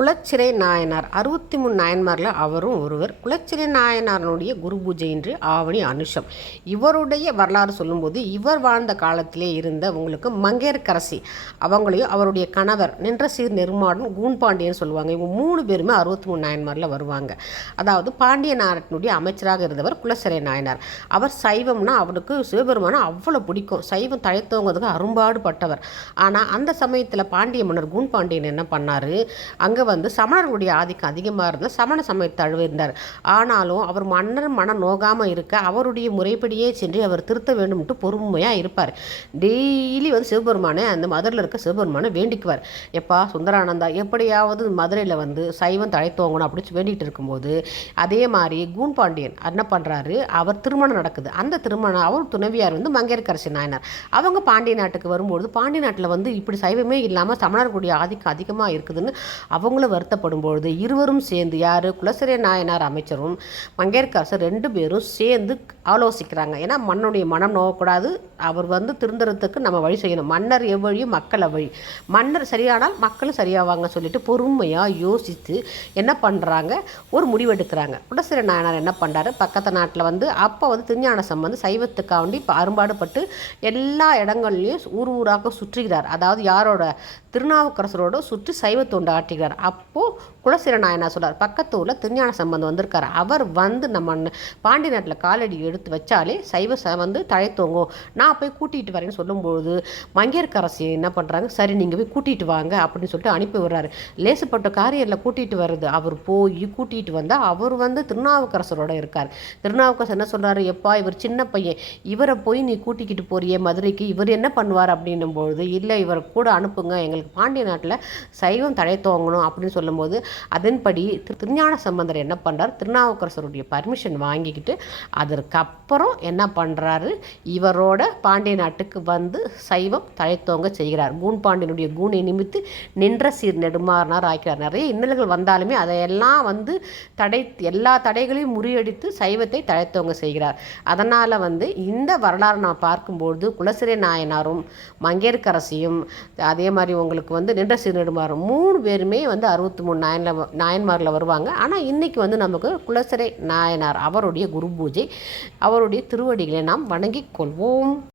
குலச்சிறை நாயனார் 63 நாயன்மாரில் அவரும் ஒருவர். குலச்சிறை நாயனாரனுடைய குரு பூஜை இன்று ஆவணி அனுஷம். இவருடைய வரலாறு சொல்லும்போது இவர் வாழ்ந்த காலத்திலே இருந்த உங்களுக்கு மங்கையர்க்கரசி அவங்களையும் அவருடைய கணவர் நின்ற சீர் நெருமாடன் கூன்பாண்டியன் சொல்லுவாங்க. இவங்க 3 பேருமே 63 நாயன்மாரில் வருவாங்க. அதாவது பாண்டிய நாட்டினுடைய அமைச்சராக இருந்தவர் குலச்சிறை நாயனார். அவர் சைவம்னா அவருக்கு சிவபெருமானம் அவ்வளோ பிடிக்கும். சைவம் தழைத்தவங்கிறதுக்கு அரும்பாடுபட்டவர். ஆனால் அந்த சமயத்தில் பாண்டிய மன்னர் கூன்பாண்டியன் என்ன பண்ணார், அங்கே சமணர்களுடைய ஆதிக்கம் அதிகமாக இருந்தால் சமண சமயத்தை தழுவிருந்தார். ஆனாலும் அவர் மன்னர் மனம் நோகாமல் இருக்க அவருடைய முறைப்படியே சென்று அவர் திருத்த வேண்டும்ட்டு பொறுமையாக இருப்பார். டெய்லி சிவபெருமானை அந்த மதுரையில் இருக்க சிவபெருமானை வேண்டிக்குவார். எப்பா சுந்தரானந்தா எப்படியாவது மதுரையில் சைவம் தழைத்தோங்கணும் அப்படின்னு வேண்டிகிட்டு இருக்கும்போது அதே மாதிரி கூன்பாண்டியன் என்ன பண்ணுறாரு, அவர் திருமணம் நடக்குது. அந்த திருமணம் அவர் துணைவியார் மங்கையர்க்கரசி நாயனார். அவங்க பாண்டிய நாட்டுக்கு வரும்போது பாண்டிய நாட்டில் இப்படி சைவமே இல்லாமல் சமணர்களுடைய ஆதிக்கம் அதிகமாக இருக்குதுன்னு அவங்களும் வருத்தப்படும் பொழுது இருவரும் சேர்ந்து யார் குலச்சிறை நாயனார் அமைச்சரும் மங்கையர்க்கரசர் 2 பேரும் சேர்ந்து ஆலோசிக்கிறாங்க. ஏன்னா மன்னனுடைய மனம் நோக்கக்கூடாது, அவர் திருந்துறதுக்கு நம்ம வழி செய்யணும். மன்னர் எவ்வழியும் மக்கள் அவ்வழி, மன்னர் சரியானால் மக்களும் சரியாவாங்க சொல்லிட்டு பொறுமையாக யோசித்து என்ன பண்ணுறாங்க, ஒரு முடிவெடுக்கிறாங்க. குலச்சிறை நாயனார் என்ன பண்ணுறாரு, பக்கத்து நாட்டில் அப்போ திருஞான சம்பந்தர் சைவத்துக்காண்டி அரும்பாடுபட்டு எல்லா இடங்கள்லையும் ஊராக சுற்றுகிறார். அதாவது யாரோட, திருநாவுக்கரசரோட சுற்றி சைவ தொண்டு ஆற்றுகிறார். அப்போது குலச்சிறை நாயனார் சொல்கிறார், பக்கத்து ஊரில் திருஞான சம்பந்தம் வந்திருக்கார், அவர் நம்ம பாண்டிய நாட்டில் காலடி எடுத்து வச்சாலே சைவ தழைத்தோங்கும், நான் போய் கூட்டிகிட்டு வரேன்னு சொல்லும்போது மங்கையர்க்கரசி என்ன பண்ணுறாங்க, சரி நீங்கள் போய் கூட்டிகிட்டு வாங்க அப்படின்னு சொல்லிட்டு அனுப்பி விடுறாரு. லேசுப்பட்ட காரியரில் கூட்டிகிட்டு வருது. அவர் போய் கூட்டிகிட்டு வந்தால் அவர் திருநாவுக்கரசரோட இருக்கார். திருநாவுக்கரசர் என்ன சொல்கிறாரு, எப்பா இவர் சின்ன பையன், இவரை போய் நீ கூட்டிக்கிட்டு போறியே மதுரைக்கு, இவர் என்ன பண்ணுவார் அப்படின்னும் பொழுது, இல்லை இவரை கூட அனுப்புங்க, எங்களுக்கு பாண்டிய நாட்டில் சைவம் தழைத்தோங்கணும் அப்படின்னு சொல்லும்போது அதன்படி திருஞான சம்பந்தர் என்ன பண்ணுறார், திருநாவுக்கரசருடைய பர்மிஷன் வாங்கிக்கிட்டு அதற்கப்புறம் என்ன பண்ணுறாரு, இவரோட பாண்டிய நாட்டுக்கு சைவம் தழைத்தோங்க செய்கிறார். கூன்பாண்டியனுடைய கூனை நிமித்து நின்ற சீர் நெடுமாறனார் ஆக்கிறார். நிறைய இன்னல்கள் வந்தாலுமே அதையெல்லாம் எல்லா தடைகளையும் முறியடித்து சைவத்தை தழைத்தோங்க செய்கிறார். அதனால் இந்த வரலாறு நான் பார்க்கும்போது குலச்சிறை நாயனாரும் மங்கையர்க்கரசியும் அதே மாதிரி உங்களுக்கு நின்ற சீர் நெடுமாறும் 3 பேருமே 63 நாயன்மாரில் வருவாங்க. ஆனால் இன்றைக்கி நமக்கு குலச்சிறை நாயனார் அவருடைய குரு பூஜை, அவருடைய திருவடிகளை நாம் வணங்கிக் கொள்வோம்.